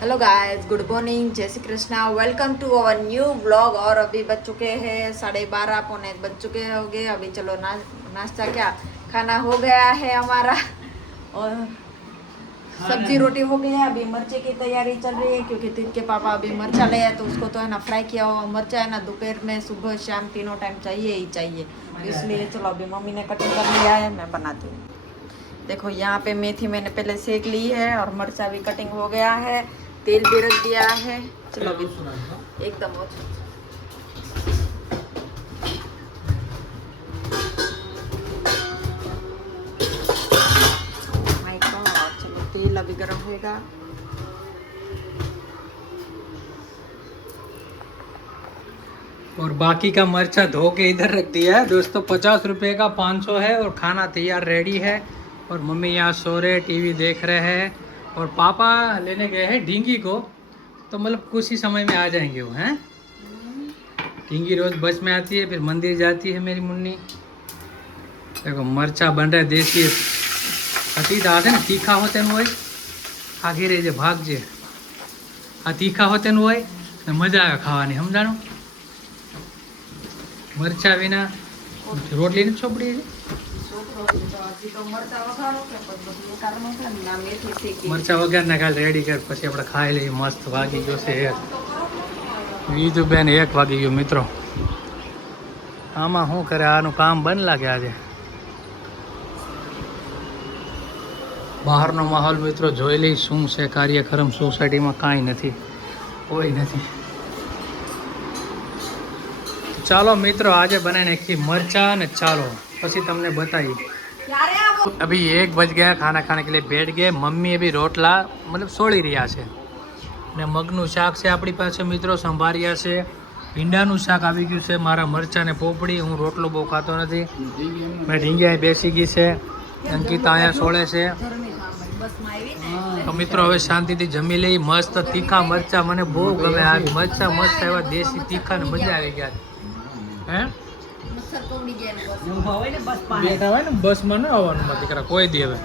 Hello guys, good morning, जय Shri Krishna. Welcome to our new vlog. और अभी बज चुके हैं 12:30 पौने 1 बज चुके होंगे। अभी चलो नाश्ता क्या खाना हो गया है हमारा। और सब्जी रोटी हो गई है। अभी मिर्ची की तैयारी चल रही है क्योंकि तीन के पापा अभी मिर्चा ले आए तो उसको तो है ना फ्राई किया हुआ मिर्चा है ना दोपहर में सुबह शाम तीनों टाइम चाहिए ही चाहिए। इसलिए चलो अभी मम्मी ने कटिंग कर लिया है, मैं बनाती हूँ। देखो यहाँ पे मेथी मैंने पहले सेक ली है और मिर्चा भी कटिंग हो गया है, तेल भी रख दिया है। चलो अभी एकदम चलो तेल अभी गर्म होगा। और बाकी का मरचा धो के इधर रख दिया है दोस्तों। 50 रुपये का 500 है और खाना तैयार रेडी है। और मम्मी यहाँ सो रहे, टीवी देख रहे हैं। और पापा लेने गए हैं ढींगी को, तो मतलब कुछ ही समय में आ जाएंगे वो हैं। ढींगी रोज बस में आती है, फिर मंदिर जाती है मेरी मुन्नी। देखो मरचा बन रहा है देसी। अति दास है ना, तीखा होते हैं वही आगे रह जे भाग जे। आ तीखा होते हैं वही तो मजा आएगा खावा समझाणु। मरचा विना रोटली नहीं छोपड़ी है। मरचा वगैरह ना रेडी कर પછી આપણે ખાઈ લઈએ। મસ્ત વાગી ગયો છે 1 બીજું બેન 1 વાગી ગયો મિત્રો। આમાં શું કરે, આનું કામ બંધ લાગે આજે। બહારનો માહોલ મિત્રો જોઈ લઈ શું છે કાર્યક્રમ। સોસાયટીમાં કાંઈ નથી, કોઈ નથી। ચાલો મિત્રો आज बनाए नाखी मरचा ने चालो પછી તમને बताइए। अभी 1 बज गया, खाना खाने के लिए बैठ गए। मम्मी अभी रोटला मतलब सोड़ी रहा है ने मगनु शाक से अपनी पास मित्रों संभारिया से। भींडानु शाक आ गयु है, मारा मरचा ने पोपड़ी। हूँ रोटलो बहु खातो नहीं, मैं ढींगिया बेसी गई है। अंकिता अँ सोड़े से। तो मित्रों हवे शांति थी जमी ली। मस्त तीखा मरचा मने बहु गमे। आ मरचा मस्त एवं देसी तीखा ने मजा आई गया है। बस में ना आवा दीकरा कोई दी हवे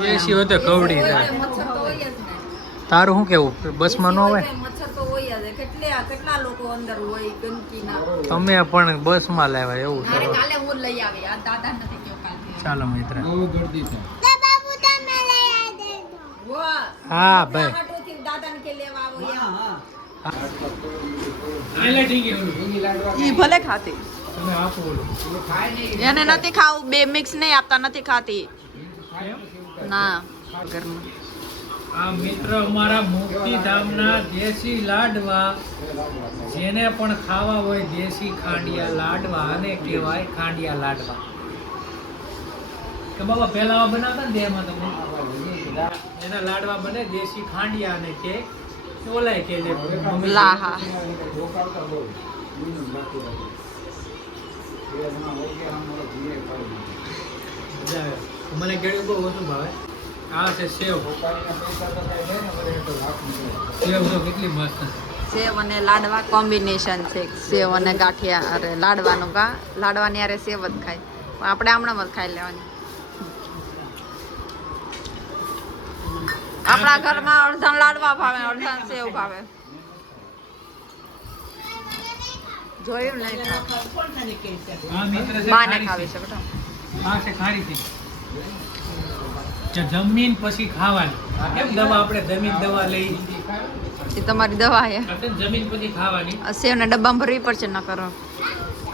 देसी हो तो कवड़ी तारू शू केवू बस में न आवे। तमे पण बस में लाव्या एवं चालो मित्र। हाँ भाई ભલે ખાતી એને નથી ખાવું, બે મિક્સ નહીં આપતા, નથી ખાતી ના ઘરમાં। આ મિત્ર અમારા મુક્તિધામના દેશી લાડવા, જેને પણ ખાવા હોય દેશી ખાંડિયા લાડવા આને કહેવાય ખાંડિયા લાડવા। કે બાબા પહેલા બનાવતા ને દેમાં તમે એના લાડવા બને દેશી ખાંડિયા ને કે ઓલાય કે લાહા। મને કેળું બહુ ઓછું ભાવે। આ છે સેવ। સેવ તો કેટલી મસ્ત। સેવ અને લાડવા કોમ્બિનેશન છે। સેવ અને ગાંઠિયા, અરે લાડવાનું કા લાડવાની યારે સેવ જ ખાય, આપણે આમણાં જ ખાઈ લેવાની। આપણા ઘરમાં અડધા લાડવા ભાવે, અડધા સેવ ભાવે। જોયું નહીં બાને ખાવી છે બેટા। આ છે ખારી થી જમીન પછી ખાવાની। કેમ દવા આપણે જમીન દવા લઈ એ તમારી દવા છે। જમીન પછી ખાવાની। સેવ ને ડબ્બામાં ભરવી પડશે ન કરો।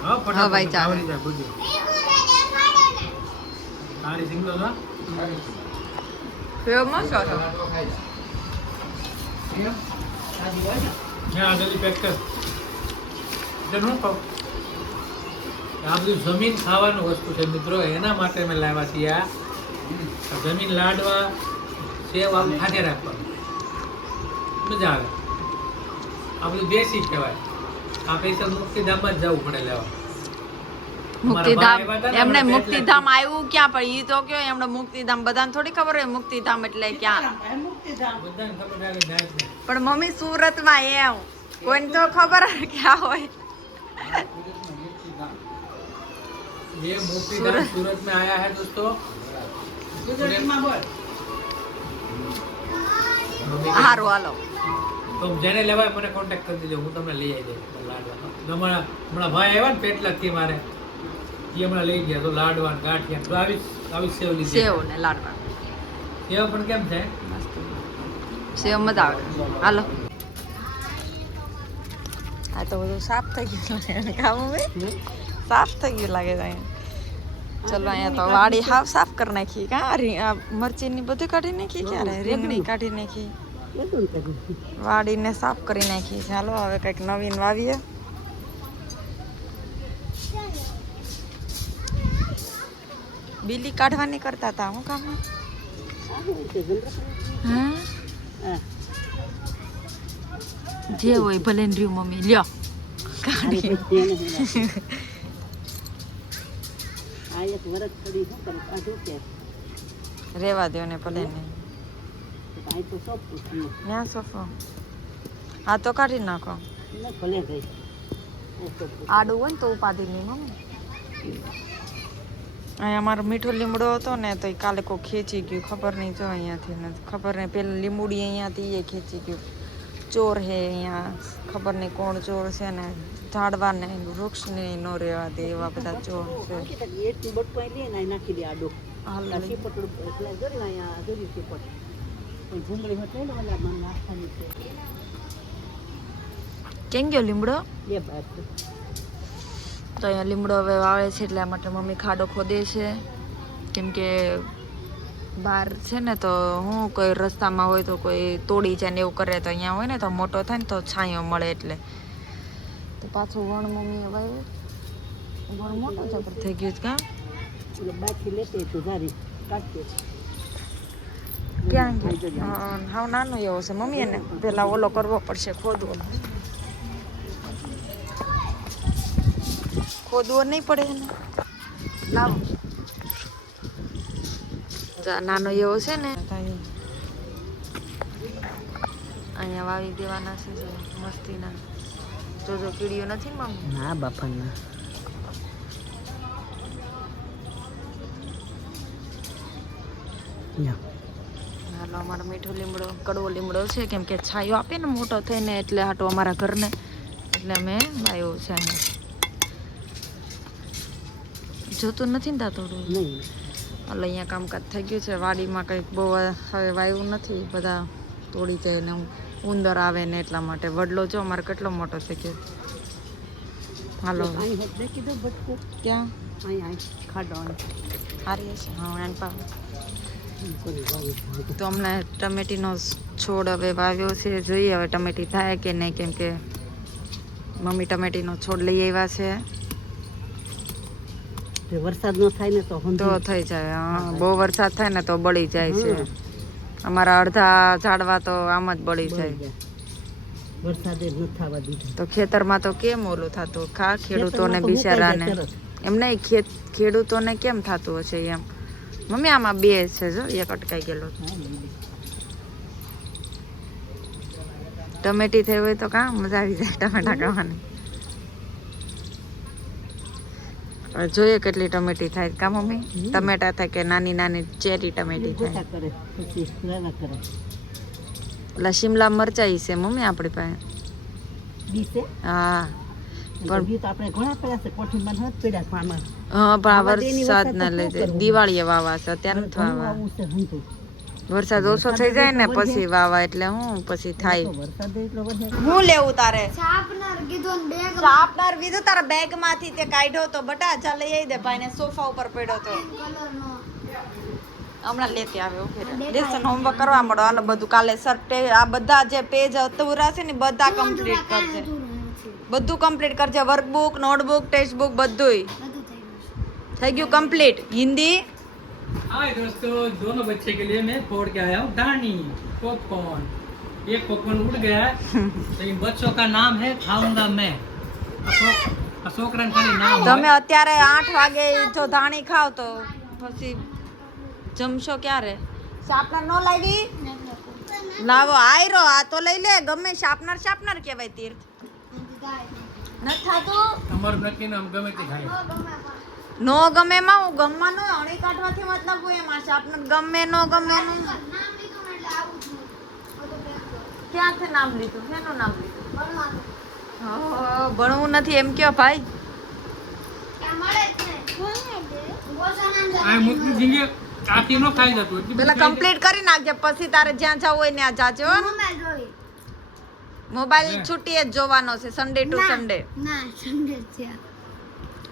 હા હા ભાઈ ચાલે। ખારી સિંગલો ના સેવ મસ્ત છે। આ જલ્દી પેક કર જનું ખાવ। આ બધું જમીન ખાવાનું વસ્તુ છે મિત્રો, એના માટે મેં લાવ્યા છીએ। આ જમીન લાડવા સેવ આમ ખાધે રાખવા મજા આવે। આ બધું દેશી કહેવાય। આ પૈસા મુક્તિધામમાં જ જવું પડે લેવા। મુક્તિધામ એમને મુક્તિધામ આવ્યું ક્યાં, પણ ઈ તો કયો એમને મુક્તિધામ બધાને થોડી ખબર હોય મુક્તિધામ એટલે ક્યાં। બધાને ખબર આવે જાય છે। પણ મમ્મી સુરતમાં એમ કોઈને તો ખબર ક્યાં હોય। ये मुक्तिधाम सूरत में आया है दोस्तों। હારું હાલો. તો જેને લેવાય મને કોન્ટેક્ટ કરી દેજો, હું તમને લઈ આવી દઈશ લાડવા. હમણાં ભાઈ આવ્યા ને પેટલાથી મારે, એ હમણાં લઈ ગયા તો લાડવા ગાંઠિયા તો આવી સેવ લીધી. સેવ ને લાડવા. સેવ પણ કેમ છે? સેવ મજા આવે. હાલો. આ તો બધું સાફ થઈ ગયું કામ સાફ થઈ ગયું લાગે છે અહીંયા. ચલો અહીંયા તો વાડી હાવ સાફ કરી નાખી. કાં મરચીની બધું કાઢી નાખી, ક્યારે રીંગણી કાઢી નાખી, વાડીને સાફ કરી નાખી. ચાલો હવે કંઈક નવીન વાવીએ. બીલી કાઢવાની કરતા હતા. હું કામ જે હોય ભલે ને રહ્યું મમ્મી લ્યો કાઢી. રેવા દો ને ભલે ને. ત્યાં સોફો હા તો કાઢી નાખો. આડું હોય ને તો ઉપાધી નહીં મમ્મી. અહીંયા અમારો મીઠો લીમડો હતો ને તો કાલે કોઈ ખેંચી ગયું, ખબર નહીં. જો અહીંયાથી ને ખબર નહીં, પેલા લીંબુડી અહીંયાથી એ ખેંચી ગયું. ચોર હે અહીંયા, ખબર નહીં કોણ ચોર છે ને. ઝાડવા ને વૃક્ષને ન રહેવા દે એવા બધા ચોર છે. કેમ ગયો લીમડો? તો અહીંયા લીમડો હવે વાવે છે એટલા માટે મમ્મી ખાડો ખોદે છે. કેમ કે બહાર છે ને તો હું કોઈ રસ્તામાં હોય તો કોઈ તોડી જાય ને એવું કરે, તો અહીંયા હોય ને તો મોટો થાય ને તો છાંયો મળે. એટલે તો પાછું વણ મમ્મીએ વાવ્યું. વણ મોટો જબર થઈ ગયું કાં ક્યાં ગયું? હાવ નાનો એવો છે મમ્મી. એને પેલા ઓલો કરવો પડશે, ખોદવો નહીં પડે એને. લાવો નાનો એવો છે ને અહીંયા વાવી દેવાના છે મસ્તીના. જોજો કીડીઓ નથી ને મમ્મી? ના બાપાના. હાલો અમારો મીઠો લીમડો કડવો લીમડો છે, કેમ કે છાયો આપે ને મોટો થઈને, એટલે હાટો અમારા ઘરને, એટલે અમે વાવ્યો છે. જોતું નથી ને તા થોડું નહીં. એટલે અહીંયા કામકાજ થઈ ગયું છે. વાડીમાં કંઈક બહુ હવે વાવ્યું નથી, બધા તોડી જાય ને ઉંદર આવે ને એટલા માટે. વડલો જો અમારે કેટલો મોટો થઈ ગયો. હાલો ક્યાં હારી છે? હા એન પા તો અમને ટમેટીનો છોડ હવે વાવ્યો છે. જોઈએ હવે ટમેટી થાય કે નહીં, કેમ કે મમ્મી ટમેટીનો છોડ લઈ આવ્યા છે. વરસાદ ન થાય ને તો થઈ જાય. બહુ વરસાદ થાય ને તો બળી જાય છે. અમારા અડધા ઝાડવા તો આમ જ બળી જાય. વરસાદ જ ન થવા દીધો તો ખેતરમાં તો કેમ ઓલું થતું? ખેડૂતોને બિચારાને એમ નહીં, ખેડૂતોને કેમ થતું હશે એમ. મમ્મી આમાં બે છે જો, એક અટકાઈ ગયેલો. ટમેટી થઈ હોય તો કાં મજા આવી જાય ટમેટા ખાવાની. જોઈએ કેટલી ટમેટી થાય કા મમ્મી? ટમેટા થાય કે નાની નાની ચેરી ટમેટી થાય? એટલે શિમલા મરચાઈ છે મમ્મી આપણી પાસે. હા પણ વરસાદ ના લીધે દિવાળીએ વાવા છે, અત્યારે નથી વાવા. વરસાદ ઓછો થઈ જાય ને પછી વાવા, એટલે હું પછી થાય. હું લેવું તારે? શાર્પનર કીધું તારા બેગ માંથી તે કાઢ્યો તો બટા. જા લઈ આવી દે ભાઈ ને, સોફા ઉપર પડ્યો તો હમણાં લેતી આવે. લેસન હોમવર્ક કરવા મળો. હાલો બધું કાલે સર આ બધા જે પેજ અધૂરા છે ને બધા કમ્પ્લીટ કરજે. બધું કમ્પ્લીટ કરજે. વર્કબુક, નોટબુક, ટેક્સ્ટ બુક બધું થઈ ગયું કમ્પ્લીટ. હિન્દી हाय दोस्तों, दोनों बच्चे के लिए मैं फोड़ के आया हूँ दानी पॉपकॉर्न. एक पॉपकॉर्न उड़ गया है तो इन बच्चों का नाम है खाऊंगा मैं. अशोक रंग का नाम है. તમે અત્યારે 8 વાગે જો ધાણી ખાવ તો પછી જમશો ક્યારે? શાર્પનર નો લાવી? લાવો આયરો. આ તો લઈ લે. ગમે શાર્પનર કહેવાય. તીર્થ નથી થાતું અમારું નક્કી નામ ગમે તે ખાય. નો ગમે માં હું ગમવાનો અણી કાઢવાથી મતલબ હોય એમાં. શાર્પનર ગમે નો ગમે નો હાથે નામ લીધું શેનું નામ લીધું ભણવું નથી એમ કયો ભાઈ આ મોટું ઝીંગે આખી નો ખાઈ જતું એટલી પેલા કમ્પ્લીટ કરી નાખજે પછી તારે જ્યાં જવું હોય ત્યાં જાજો મોબાઈલ છૂટી જ જોવાનો છે સન્ડે ટુ સન્ડે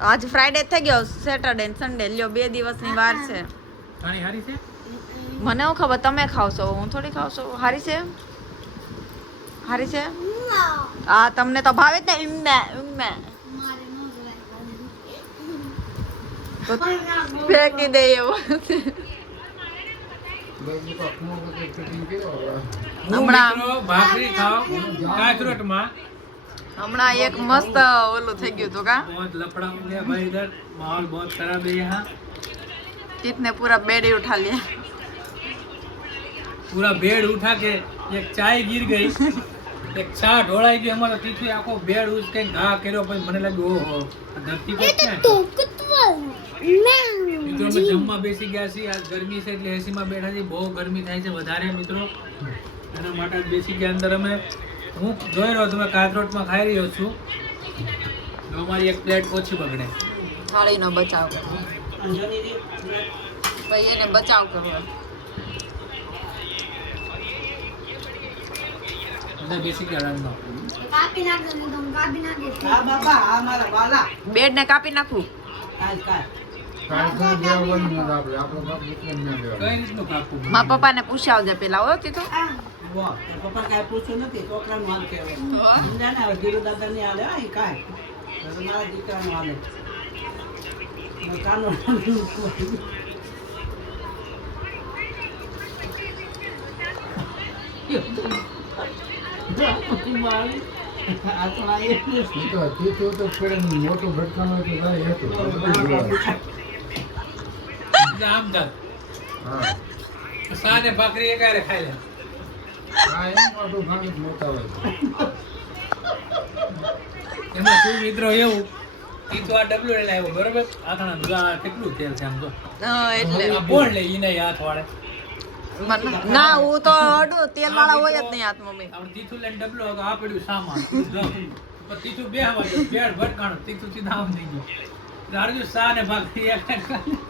આજ ફ્રાઈડે થઈ ગયો સેટરડે ને સન્ડે લ્યો 2 દિવસની વાર છે ખાણી હારી છે મને હું ખબર તમે ખાવ છો હું થોડી ખાવ છું હારી છે હારી છે હા તમને તો ભાવે જ ને ઇમ્મે ઇમ્મે તો ફેંકી દે એવું હમણાં ભાખરી ખાઓ કાચરોટમાં હમણાં એક મસ્ત ઓલું થઈ ગયું હતું કા बहुत लफड़ा हो गया भाई इधर माहौल बहुत खराब है यहाँ कितने पूरा बेड ही उठा लिया पूरा बेड उठा के एक चाय गिर गई एक छा ढोळाई गई हमारा तीसरी आखो बेड उसके घा કર્યો પછી મને લાગ્યું ઓહો ધરતી પર છે મિત્રો અમે જમવા બેસી ગયા છીએ આજ ગરમી છે એટલે એસી માં બેઠા છીએ બહુ ગરમી થાય છે વધારે મિત્રો એના માટે જ બેસી ગયા અંદર અમે હું જોઈ રહ્યો તમે કાચરોટમાં ખાઈ રહ્યો છું તો અમારી એક પ્લેટ ઓછી બગડે થાળીનો બચાવ કરવો ભાઈ એને બચાવ કરવો અંદર બેસી ગયા રંગમાં બેડ ને કાપી નાખું કઈ રીતનું કાપવું મારા પપ્પાને પૂછી આવજે પેલા હો તીધું પપ્પા કાંઈ પૂછ્યું નથી છોકરાનું હાલ કહેવાય સમજાય ને હવે ગીરુ દાદા ની હાલે હા એ કાંઈ મારા દીકરાનું હાલે કાનો આમ ચાલ સાને ભાખરી એકારે ખાઈ લે એમાં શું મિત્રો એવું ઈ તો આ ડબલું લઈને આવ્યો બરોબર આથણા દુલા કેટલું તેલ છે આમ તો એટલે આ બોલ લે ઈ નહીં હાથ વાળે ના હું તો અડું તેલ વાળા હોય જ નહીં હાથ મમ્મી આપણે તીથું લઈને ડબલો હતો આ પડ્યું સામાન પણ તીથું બે હવા જો બેડ ભટકાણો તીથું સીધા આમ થઈ ગયું દારૂ સાને ભાખરી એકારે ખાઈ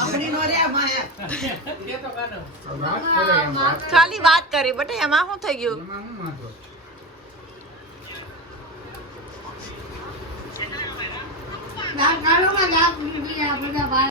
આપણી નો રે માયા એ તો કાનો ખાલી વાત કરી બટ એમાં શું થઈ ગયું